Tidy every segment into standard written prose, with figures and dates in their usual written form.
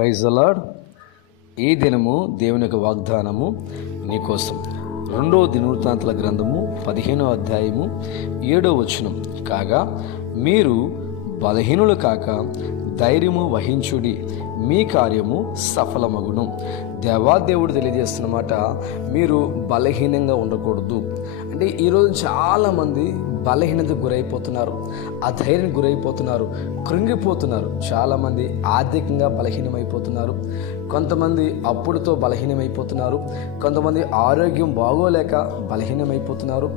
Praise the lord. ఈ దినము దేవుని యొక్క వాగ్దానము నీకోసం. 2 దినవృత్తాంతాల గ్రంథము 15వ అధ్యాయము 7వ వచనం. కాగా మీరు బలహీనులు కాక ధైర్యము వహించుడి, మీ కార్యము సఫలమగును. దేవాదేవుడు తెలియజేస్తున్నమాట, మీరు బలహీనంగా ఉండకూడదు. అంటే ఈరోజు చాలామంది బలహీనతకు గురైపోతున్నారు, అధైర్యానికి గురైపోతున్నారు, కృంగిపోతున్నారు. చాలామంది ఆర్థికంగా బలహీనమైపోతున్నారు, కొంతమంది అప్పుడుతో బలహీనమైపోతున్నారు, కొంతమంది ఆరోగ్యం బాగోలేక బలహీనమైపోతున్నారు,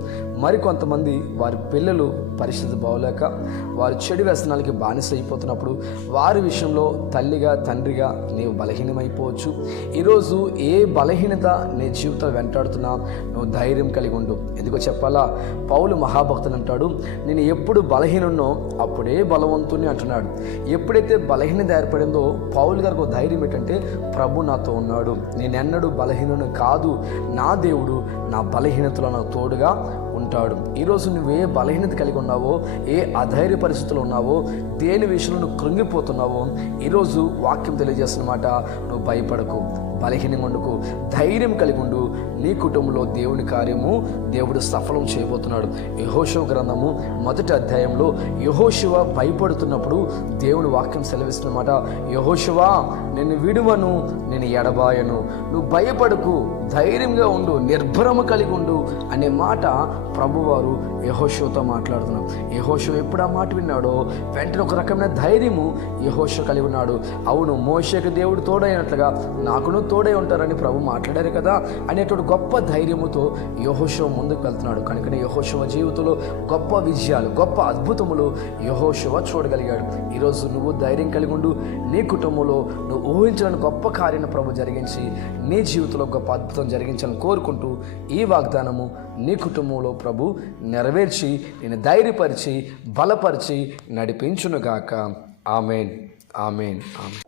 మరికొంతమంది వారి పిల్లలు పరిస్థితి బాగోలేక వారు చెడు వ్యసనాలకి బానిస అయిపోతున్నప్పుడు వారి విషయంలో తల్లిగా తండ్రిగా నీవు బలహీనమైపోవచ్చు. ఈరోజు ఏ బలహీనత నీ జీవితంలో వెంటాడుతున్నా నువ్వు ధైర్యం కలిగి ఉండు. ఎందుకో చెప్పాలా, పౌలు మహాభక్తులు అంటాడు, నేను ఎప్పుడు బలహీనున్నో అప్పుడే బలవంతుని అంటున్నాడు. ఎప్పుడైతే బలహీనత ఏర్పడిందో పౌలు గారికి ఒక ధైర్యం ఏంటంటే, ప్రభు నాతో ఉన్నాడు, నేనెన్నడూ బలహీనుని కాదు, నా దేవుడు నా బలహీనతలో నాకు తోడుగా ఉంటాడు. ఈరోజు నువ్వు ఏ బలహీనత కలిగి ఉన్నావో, ఏ అధైర్య పరిస్థితులు ఉన్నావో, దేని విషయంలో నువ్వు కృంగిపోతున్నావో, ఈరోజు వాక్యం తెలియజేస్తున్నమాట, నువ్వు భయపడకు, బలహీనంగా ఉండుకు, ధైర్యం కలిగి ఉండు. నీ కుటుంబంలో దేవుని కార్యము దేవుడు సఫలం చేయబోతున్నాడు. యెహోషువ గ్రంథము 1వ అధ్యాయంలో యెహోషువ భయపడుతున్నప్పుడు దేవుని వాక్యం సెలవిస్తున్నమాట, యెహోషువ నిన్ను విడువను, నేను ఎడబాయను, నువ్వు భయపడకు, ధైర్యంగా ఉండు, నిర్భరము కలిగి ఉండు అనే మాట ప్రభువారు యెహోషువతో మాట్లాడుతున్నాడు. యెహోషువ ఎప్పుడు ఆ మాట విన్నాడో వెంటనే ఒక రకమైన ధైర్యము యెహోషువ కలిగి ఉన్నాడు. అవును, మోషేకి దేవుడు తోడైనట్లుగా నాకును తోడై ఉంటారని ప్రభు మాట్లాడారు కదా అనేటువంటి గొప్ప ధైర్యముతో యెహోషువ ముందుకు వెళ్తున్నాడు. కనుకనే యెహోషువ జీవితంలో గొప్ప విజయాలు, గొప్ప అద్భుతములు యెహోషువ చూడగలిగాడు. ఈరోజు నువ్వు ధైర్యం కలిగి ఉండు. నీ కుటుంబంలో నువ్వు ఊహించని గొప్ప కార్యాన్ని ప్రభు జరిగించి నీ జీవితంలో గొప్ప అద్భుతం జరిగించాలని కోరుకుంటూ ఈ వాగ్దానము నీ కుటుంబంలో ప్రభు నెరవేర్చి నేను ధైర్యపరిచి బలపరిచి నడిపించునుగాక. ఆమేన్, ఆమేన్, ఆమేన్.